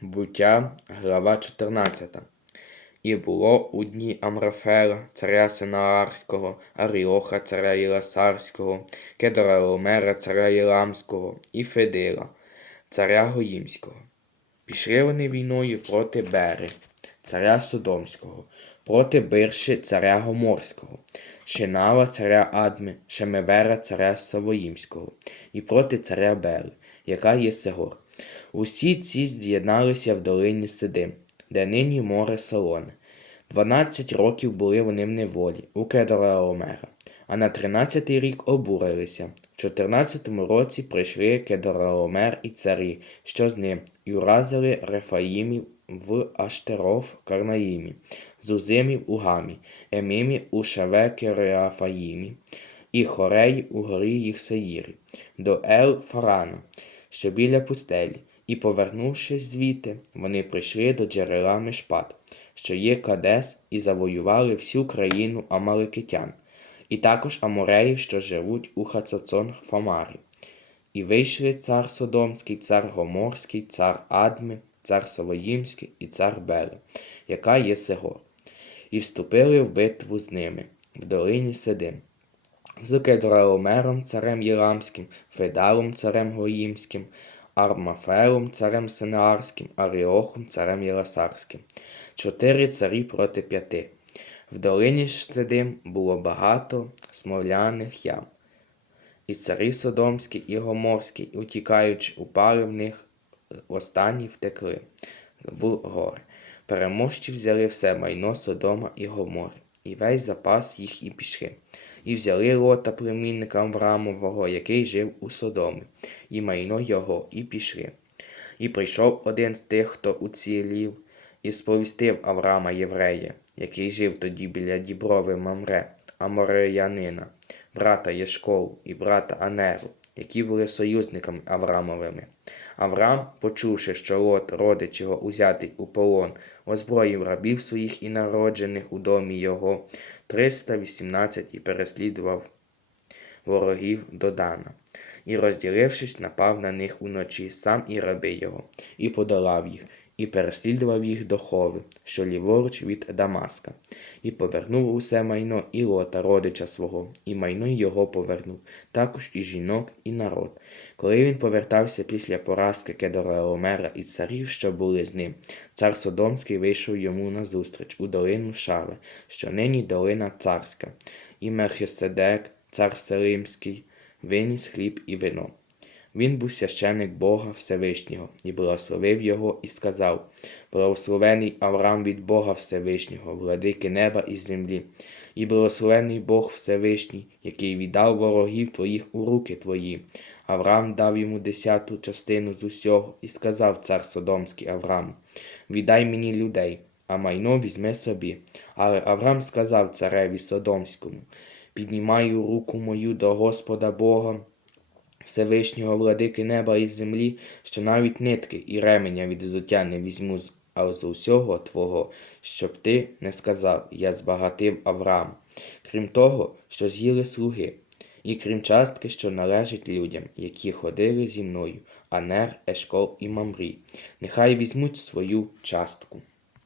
Буття, глава 14. І було у дні Амрафела, царя Синаарського, Аріоха, царя Єласарського, Кедораломера, царя Єламського, і Федила, царя Гоїмського. Пішли вони війною проти Бери, царя Содомського, проти Бирши, царя Гоморського, Шинала, царя Адми, Шемевера, царя Савоїмського, і проти царя Бели, яка є Сегор. Усі ці з'єдналися в долині Сидим, де нині море Салоне. Дванадцять років були вони в неволі у Кедораломера, а на тринадцятий рік обурилися. В чотирнадцятому році прийшли Кедораломер і царі, що з ним, і уразили Рефаїмів в Аштеров Карнаїмі, Зузимів у Гамі, Емімі у Шавекереафаїмі, і Хореї у горі їх Сеїрі, до Ел Фарана, що біля пустелі, і, повернувшись звідти, вони прийшли до джерела Мишпат, що є Кадес, і завоювали всю країну Амаликитян, і також Амореїв, що живуть у Хацацон Фамарі. І вийшли цар Содомський, цар Гоморський, цар Адми, цар Савоїмський і цар Бели, яка є Сегор, і вступили в битву з ними в долині Сидим. З Кедораломером, царем Єламським, Федалом, царем Гоїмським, Армафелом, царем Синаарським, Аріохом, царем Єласарським. Чотири царі проти п'яти. В долині ж Сидим було багато смоляних ям. І царі Содомські і Гоморські, утікаючи, упали в них, останні втекли в гори. Переможці взяли все майно Содома і Гомори, і весь запас їх і пішли. І взяли лота племінника Авраамового, який жив у Содомі, і майно його, і пішли. І прийшов один з тих, хто уцілів, і сповістив Авраама Єврея, який жив тоді біля Діброви Мамре, Амореянина, брата Єшколу і брата Анеру, які були союзниками Авраамовими. Авраам, почувши, що Лот, родич його, узятий у полон, озброїв рабів своїх і народжених у домі його 318 і переслідував ворогів Додана. І, розділившись, напав на них уночі сам і раби його, і подолав їх, і переслідував їх до Хови, що ліворуч від Дамаска, і повернув усе майно і лота, родича свого, і майно його повернув, також і жінок, і народ. Коли він повертався після поразки Кедореломера і царів, що були з ним, цар Содомський вийшов йому назустріч у долину Шаве, що нині долина царська, і Мелхиседек, цар Селимський, виніс хліб і вино. Він був священик Бога Всевишнього і благословив його і сказав: Благословений Авраам від Бога Всевишнього, владики неба і землі, і благословений Бог Всевишній, який віддав ворогів твоїх у руки твої. Авраам дав йому десяту частину з усього і сказав цар Содомський Аврааму: Віддай мені людей, а майно візьми собі. Але Авраам сказав цареві Содомському: Піднімаю руку мою до Господа Бога. Всевишнього владики неба і землі, що навіть нитки і ременя від взуття не візьму а з усього твого, щоб ти не сказав, я збагатив Авраам, крім того, що з'їли слуги, і крім частки, що належить людям, які ходили зі мною, Анер, Ешкол і Мамрій, нехай візьмуть свою частку.